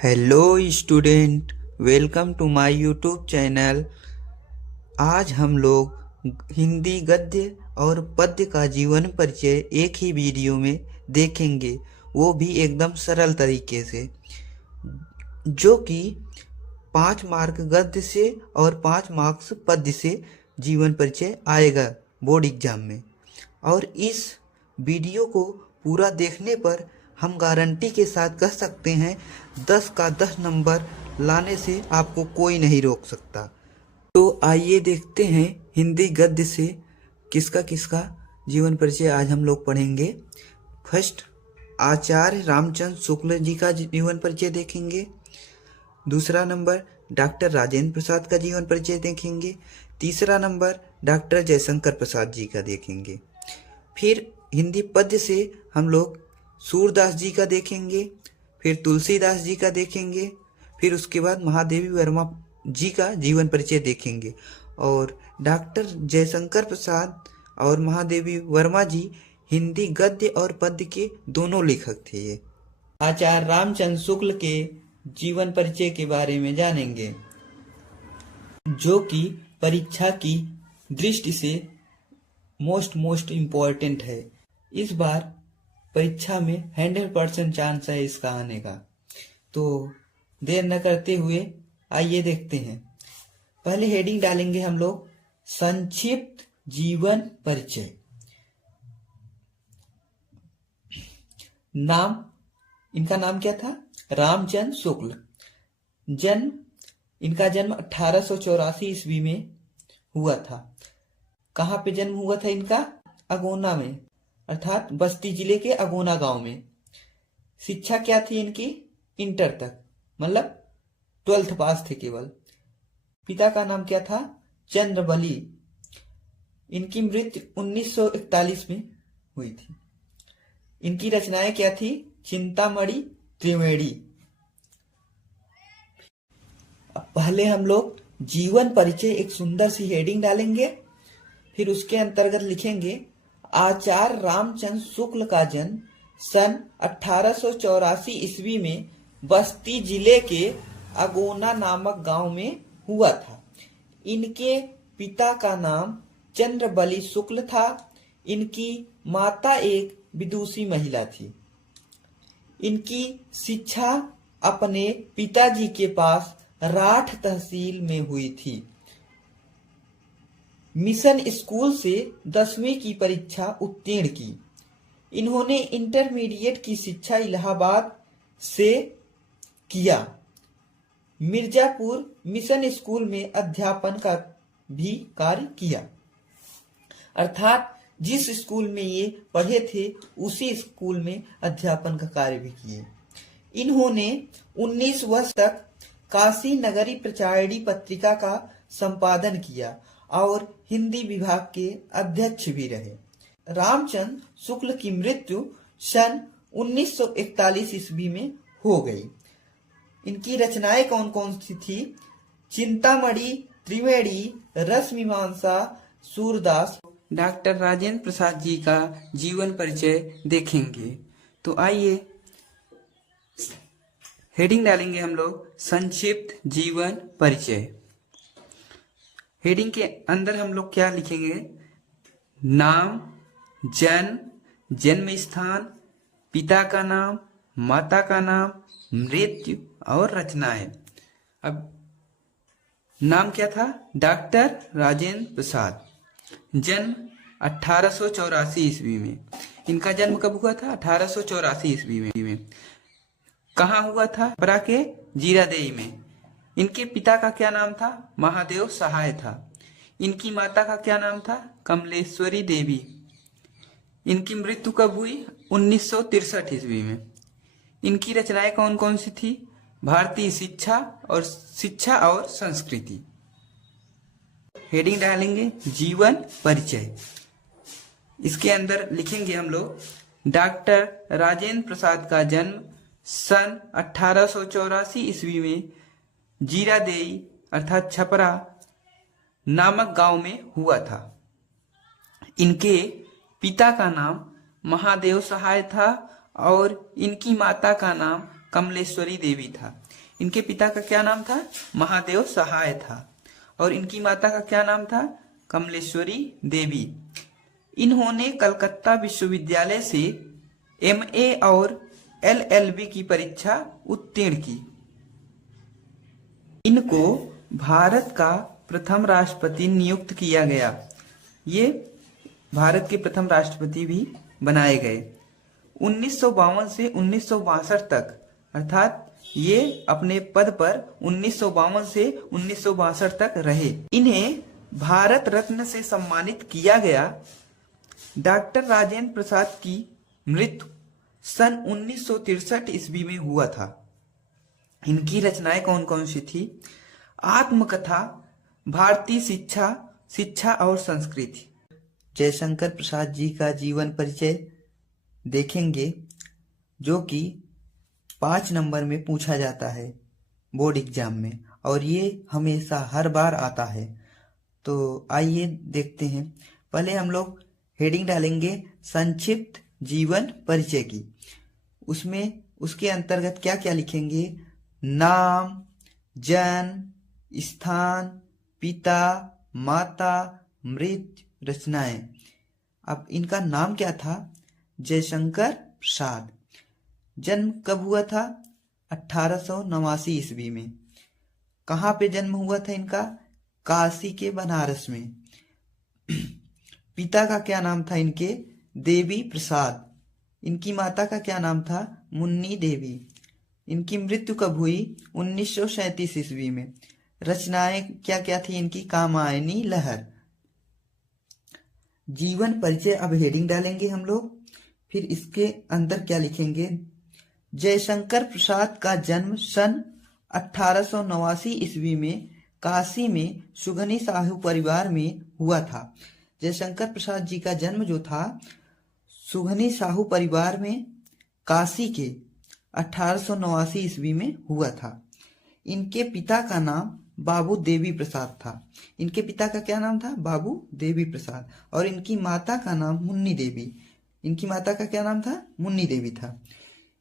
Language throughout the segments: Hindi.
Hello student, welcome to my YouTube channel. आज हम लोग हिंदी गद्य और पद्य का जीवन परिचय एक ही वीडियो में देखेंगे, वो भी एकदम सरल तरीके से, जो कि 5 मार्क गद्य से और 5 मार्क्स पद्य से जीवन परिचय आएगा बोर्ड एग्जाम में। और इस वीडियो को पूरा देखने पर हम गारंटी के साथ कह सकते हैं 10 का 10 नंबर लाने से आपको कोई नहीं रोक सकता। तो आइए देखते हैं हिंदी गद्य से किसका किसका जीवन परिचय आज हम लोग पढ़ेंगे। फर्स्ट, आचार्य रामचंद्र शुक्ल जी का जीवन परिचय देखेंगे। दूसरा नंबर, डॉक्टर राजेंद्र प्रसाद का जीवन परिचय देखेंगे। तीसरा नंबर, डॉक्टर जयशंकर प्रसाद जी का देखेंगे। फिर हिंदी पद्य से हम लोग सूरदास जी का देखेंगे, फिर तुलसीदास जी का देखेंगे, फिर उसके बाद महादेवी वर्मा जी का जीवन परिचय देखेंगे। और डॉक्टर जयशंकर प्रसाद और महादेवी वर्मा जी हिंदी गद्य और पद्य के दोनों लेखक थे। ये आचार्य रामचंद्र शुक्ल के जीवन परिचय के बारे में जानेंगे, जो कि परीक्षा की दृष्टि से मोस्ट इम्पोर्टेंट है। इस बार परीक्षा में 100% चांस है इसका आने का। तो देर न करते हुए आइए देखते हैं। पहले हेडिंग डालेंगे हम लोग, संक्षिप्त जीवन परिचय। नाम, इनका नाम क्या था? रामचंद्र शुक्ल। इनका जन्म 1884 ईस्वी में हुआ था। कहाँ पे जन्म हुआ था इनका? अगोना में, अर्थात बस्ती जिले के अगोना गांव में। शिक्षा क्या थी इनकी? इंटर तक, मतलब 12th पास थे केवल। पिता का नाम क्या था? चंद्रबली। इनकी मृत्यु 1941 में हुई थी। इनकी रचनाएं क्या थी? चिंतामणि, त्रिवेणी। अब पहले हम लोग जीवन परिचय एक सुंदर सी हेडिंग डालेंगे, फिर उसके अंतर्गत लिखेंगे आचार्य रामचंद्र शुक्ल का जन्म सन 1884 ईस्वी में बस्ती जिले के अगोना नामक गांव में हुआ था। इनके पिता का नाम चंद्रबली शुक्ल था। इनकी माता एक विदुषी महिला थी। इनकी शिक्षा अपने पिताजी के पास राठ तहसील में हुई थी। मिशन स्कूल से 10वीं की परीक्षा उत्तीर्ण की। इन्होंने इंटरमीडिएट की शिक्षा इलाहाबाद से किया। मिर्जापुर मिशन स्कूल में अध्यापन का भी कार्य किया, अर्थात जिस स्कूल में ये पढ़े थे उसी स्कूल में अध्यापन का कार्य भी किए। इन्होंने 19 वर्ष तक काशी नगरी प्रचारिणी पत्रिका का संपादन किया और हिंदी विभाग के अध्यक्ष भी रहे। रामचंद्र शुक्ल की मृत्यु सन 1941 ईस्वी में हो गई। इनकी रचनाएं कौन कौन सी थी? चिंतामणि, त्रिवेणी, रसमीमांसा, सूरदास। डॉक्टर राजेंद्र प्रसाद जी का जीवन परिचय देखेंगे। तो आइए हेडिंग डालेंगे हम लोग, संक्षिप्त जीवन परिचय। हेडिंग के अंदर हम लोग क्या लिखेंगे? नाम, जन्म, जन्म स्थान, पिता का नाम, माता का नाम, मृत्यु और रचनाएं। अब नाम क्या था? डॉक्टर राजेंद्र प्रसाद। जन्म 1884 ईस्वी में। इनका जन्म कब हुआ था? 1884 ईस्वी में। कहाँ हुआ था? बरा के जीरादेई में। इनके पिता का क्या नाम था? महादेव सहाय था। इनकी माता का क्या नाम था? कमलेश्वरी देवी। इनकी मृत्यु कब हुई? 1963 ईस्वी में। इनकी रचनाएं कौन कौन सी थी? भारतीय शिक्षा और संस्कृति। हेडिंग डालेंगे जीवन परिचय। इसके अंदर लिखेंगे हम लोग, डॉक्टर राजेंद्र प्रसाद का जन्म सन 1884 ईस्वी में जीरादेई अर्थात छपरा नामक गांव में हुआ था। इनके पिता का नाम महादेव सहाय था और इनकी माता का नाम कमलेश्वरी देवी था। इनके पिता का क्या नाम था? महादेव सहाय था। और इनकी माता का क्या नाम था? कमलेश्वरी देवी। इन्होंने कलकत्ता विश्वविद्यालय से एमए और एलएलबी की परीक्षा उत्तीर्ण की। इनको भारत का प्रथम राष्ट्रपति नियुक्त किया गया। ये भारत के प्रथम राष्ट्रपति भी बनाए गए। 1952 से 1962 तक, अर्थात ये अपने पद पर 1952 से 1962 तक रहे। इन्हें भारत रत्न से सम्मानित किया गया। डॉक्टर राजेंद्र प्रसाद की मृत्यु सन 1963 ईस्वी में हुआ था। इनकी रचनाएं कौन कौन सी थी? आत्मकथा, भारतीय शिक्षा, शिक्षा और संस्कृति। जयशंकर प्रसाद जी का जीवन परिचय देखेंगे, जो कि 5 नंबर में पूछा जाता है बोर्ड एग्जाम में, और ये हमेशा हर बार आता है। तो आइए देखते हैं। पहले हम लोग हेडिंग डालेंगे संक्षिप्त जीवन परिचय की। उसमें उसके अंतर्गत क्या क्या लिखेंगे? नाम, जन्म, स्थान, पिता, माता, मृत्यु, रचनाएं। अब इनका नाम क्या था? जयशंकर प्रसाद। जन्म कब हुआ था? 1889 ईस्वी में। कहाँ पे जन्म हुआ था इनका? काशी के बनारस में। पिता का क्या नाम था इनके? देवी प्रसाद। इनकी माता का क्या नाम था? मुन्नी देवी। इनकी मृत्यु कब हुई? 1937 ईस्वी में। रचनाएं क्या क्या थी इनकी? कामायनी लहर। जीवन परिचय अब हेडिंग डालेंगे हम लोग। फिर इसके अंदर क्या लिखेंगे? जयशंकर प्रसाद का जन्म सन 1889 ईस्वी में काशी में सुगनी साहू परिवार में हुआ था। जयशंकर प्रसाद जी का जन्म जो था सुगनी साहू परिवार में काशी के 1889 ईस्वी में हुआ था। इनके पिता का नाम बाबू देवी प्रसाद था। इनके पिता का क्या नाम था? बाबू देवी प्रसाद। और इनकी माता का नाम मुन्नी देवी। इनकी माता का क्या नाम था? मुन्नी देवी था।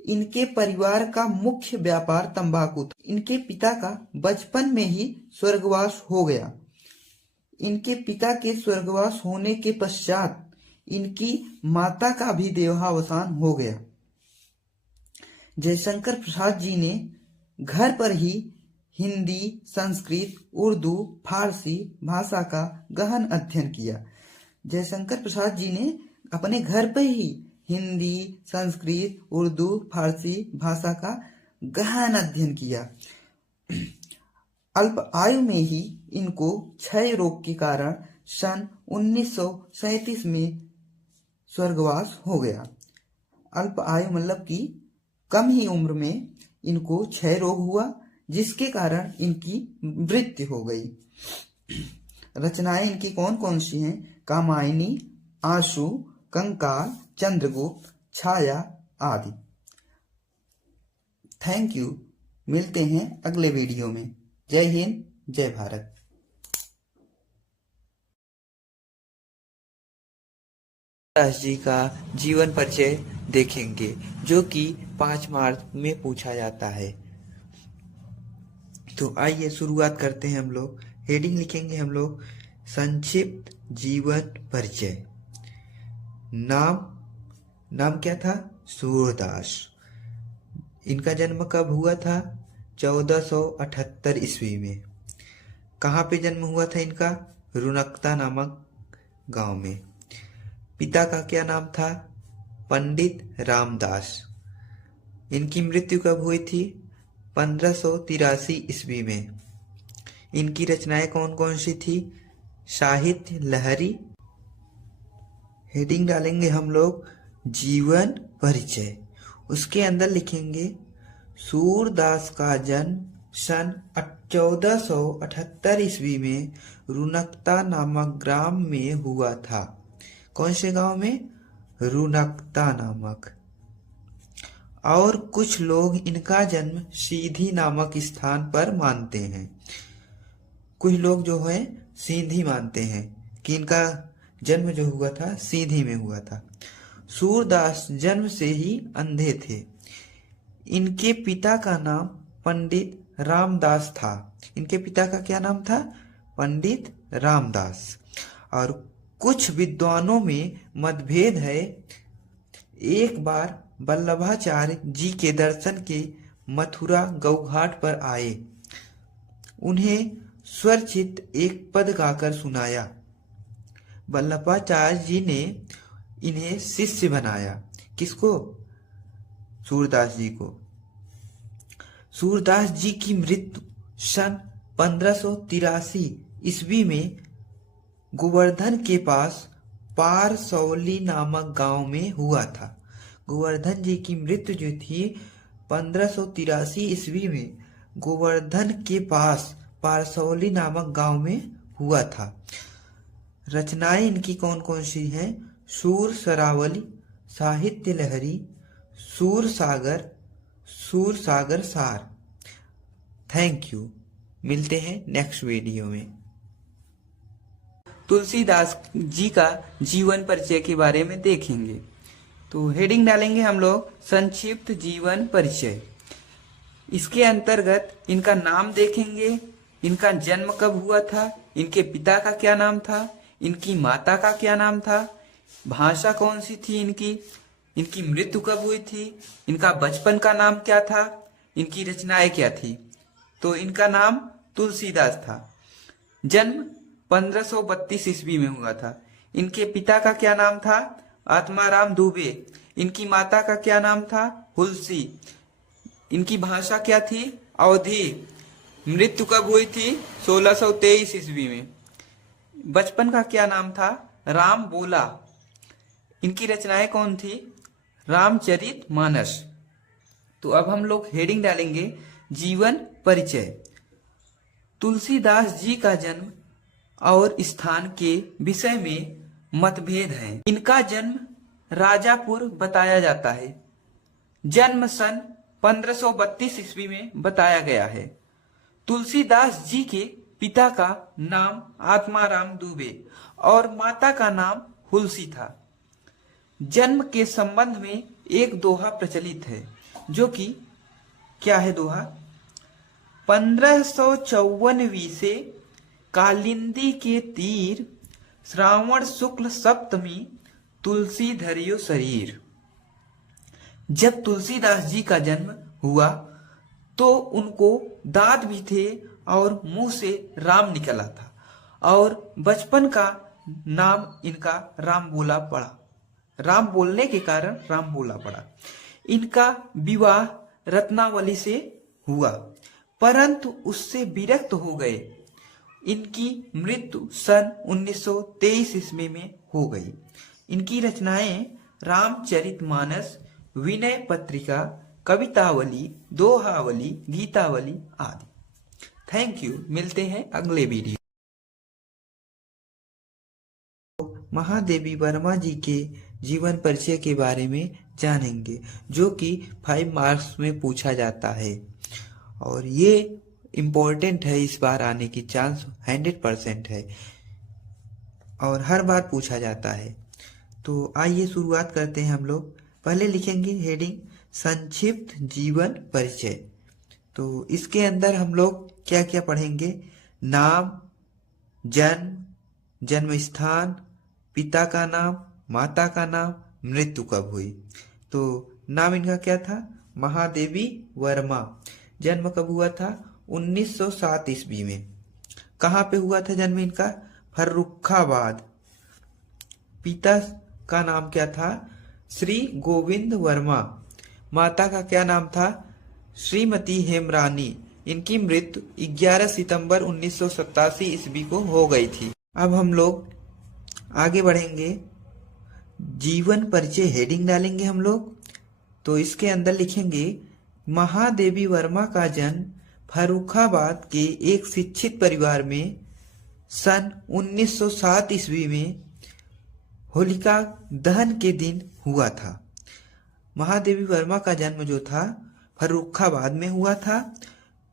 इनके परिवार का मुख्य व्यापार तंबाकू था। इनके पिता का बचपन में ही स्वर्गवास हो गया। इनके पिता के स्वर्गवास होने के पश्चात इनकी माता का भी देहावसान हो गया। जयशंकर प्रसाद जी ने घर पर ही हिंदी, संस्कृत, उर्दू, फारसी भाषा का गहन अध्ययन किया। जयशंकर प्रसाद जी ने अपने घर पर ही हिंदी, संस्कृत, उर्दू, फारसी भाषा का गहन अध्ययन किया। अल्प आयु में ही इनको क्षय रोग के कारण सन 1937 में स्वर्गवास हो गया। अल्प आयु मतलब कि कम ही उम्र में इनको क्षय रोग हुआ, जिसके कारण इनकी मृत्यु हो गई। रचनाएं इनकी कौन कौन सी हैं? कामायनी, आंसू, कंकाल, चंद्रगुप्त, छाया आदि। Thank you. मिलते हैं अगले वीडियो में। जय हिंद, जय भारत। दास जी का जीवन परिचय देखेंगे, जो कि 5 मार्च में पूछा जाता है। तो आइए शुरुआत करते हैं हम लोग। हेडिंग लिखेंगे हम लोग संक्षिप्त जीवन परिचय। नाम क्या था? सूरदास। इनका जन्म कब हुआ था? 1478 ईस्वी में। कहाँ पे जन्म हुआ था इनका? रुनकता नामक गांव में। पिता का क्या नाम था? पंडित रामदास। इनकी मृत्यु कब हुई थी? 1583 ईस्वी में। इनकी रचनाएं कौन कौन सी थी? साहित्य लहरी। हेडिंग डालेंगे हम लोग जीवन परिचय। उसके अंदर लिखेंगे सूरदास का जन्म सन 1478 ईस्वी में रुनकता नामक ग्राम में हुआ था। कौन से गांव में? रुनकता नामक। और कुछ लोग इनका जन्म सीधी नामक स्थान पर मानते हैं। कुछ लोग जो है सीधी मानते हैं कि इनका जन्म जो हुआ था सीधी में हुआ था। सूरदास जन्म से ही अंधे थे। इनके पिता का नाम पंडित रामदास था। इनके पिता का क्या नाम था? पंडित रामदास। और कुछ विद्वानों में मतभेद है। एक बार वल्लभाचार्य जी के दर्शन के मथुरा गौघाट पर आए। उन्हें स्वरचित एक पद गाकर सुनाया। वल्लभाचार्य जी ने इन्हें शिष्य बनाया। किसको? सूरदास जी को। सूरदास जी की मृत्यु सन 1583 ईस्वी में गोवर्धन के पास पारसौली नामक गांव में हुआ था। गोवर्धन जी की मृत्यु जो थी 1583 ईस्वी में गोवर्धन के पास पारसौली नामक गांव में हुआ था। रचनाएं इनकी कौन कौन सी हैं? सूर सरावली, साहित्य लहरी, सूर सागर सार। Thank you. मिलते हैं नेक्स्ट वीडियो में। तुलसीदास जी का जीवन परिचय के बारे में देखेंगे। तो हेडिंग डालेंगे हम लोग संक्षिप्त जीवन परिचय। इसके अंतर्गत इनका नाम देखेंगे, इनका जन्म कब हुआ था, इनके पिता का क्या नाम था, इनकी माता का क्या नाम था, भाषा कौन सी थी इनकी मृत्यु कब हुई थी, इनका बचपन का नाम क्या था, इनकी रचनाएं क्या थी। तो इनका नाम तुलसीदास था। जन्म 1532 ईस्वी में हुआ था। इनके पिता का क्या नाम था? आत्माराम दुबे। इनकी माता का क्या नाम था? हुलसी। इनकी भाषा क्या थी? अवधी। मृत्यु कब हुई थी? 1623 ईस्वी में। बचपन का क्या नाम था? राम बोला। इनकी रचनाएं कौन थी? रामचरित मानस। तो अब हम लोग हेडिंग डालेंगे जीवन परिचय। तुलसीदास जी का जन्म और स्थान के विषय में मतभेद है। इनका जन्म राजापुर बताया जाता है। जन्म सन 1532 ईस्वी में बताया गया है। तुलसीदास जी के पिता का नाम आत्माराम दुबे और माता का नाम हुलसी था। जन्म के संबंध में एक दोहा प्रचलित है, जो कि क्या है दोहा? 1554 से कालिंदी के तीर, श्रावण शुक्ल सप्तमी, तुलसी धरियो शरीर। जब तुलसीदास जी का जन्म हुआ तो उनको दांत भी थे और मुंह से राम निकला था और बचपन का नाम इनका राम बोला पड़ा। राम बोलने के कारण राम बोला पड़ा। इनका विवाह रत्नावली से हुआ, परंतु उससे विरक्त हो गए। इनकी मृत्यु सन 1923 ईस्वी में हो गई। इनकी रचनाएं रामचरितमानस, विनय पत्रिका, कवितावली, दोहावली, गीतावली आदि। Thank you. मिलते हैं अगले वीडियो। महादेवी वर्मा जी के जीवन परिचय के बारे में जानेंगे, जो कि 5 मार्क्स में पूछा जाता है और ये इम्पोर्टेंट है। इस बार आने की चांस 100% है और हर बार पूछा जाता है। तो आइए शुरुआत करते हैं हम लोग। पहले लिखेंगे हेडिंग संक्षिप्त जीवन परिचय। तो इसके अंदर हम लोग क्या क्या पढ़ेंगे? नाम, जन्म, जन्म स्थान, पिता का नाम, माता का नाम, मृत्यु कब हुई। तो नाम इनका क्या था? महादेवी वर्मा। जन्म कब हुआ था? 1907 ईस्वी में। कहाँ पे हुआ था जन्म इनका? फर्रुखाबाद। पिता का नाम क्या था? श्री गोविंद वर्मा। माता का क्या नाम था? श्रीमती हेमरानी। इनकी मृत्यु 11 सितंबर 1987 ईस्वी को हो गई थी। अब हम लोग आगे बढ़ेंगे। जीवन परिचय हेडिंग डालेंगे हम लोग। तो इसके अंदर लिखेंगे महादेवी वर्मा का जन्म फर्रुखाबाद के एक शिक्षित परिवार में सन 1907 ईस्वी में होलिका दहन के दिन हुआ था। महादेवी वर्मा का जन्म जो था फर्रुखाबाद में हुआ था,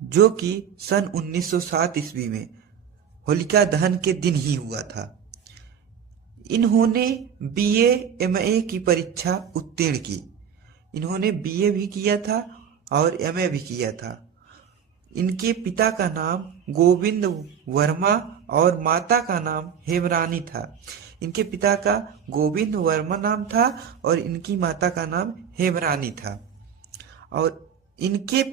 जो कि सन 1907 ईस्वी में होलिका दहन के दिन ही हुआ था। इन्होंने बीए एमए की परीक्षा उत्तीर्ण की। इन्होंने बीए भी किया था और एमए भी किया था। इनके पिता का नाम गोविंद वर्मा और माता का नाम हेमरानी था। इनके पिता का गोविंद वर्मा नाम था और इनकी माता का नाम हेमरानी था। और इनके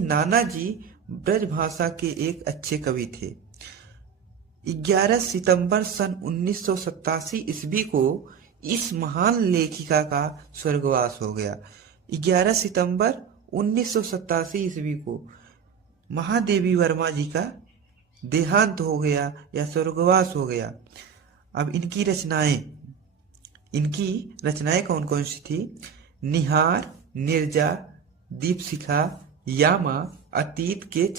नाना जी ब्रजभाषा के एक अच्छे कवि थे। 11 सितंबर सन 1987 ईस्वी को इस महान लेखिका का स्वर्गवास हो गया। 11 सितंबर 1987 ईस्वी को महादेवी वर्मा जी का देहांत हो गया या स्वर्गवास हो गया। अब इनकी रचनाएं कौन कौन सी थी? निहार, निर्जा, दीपशिखा, यामा, अतीत के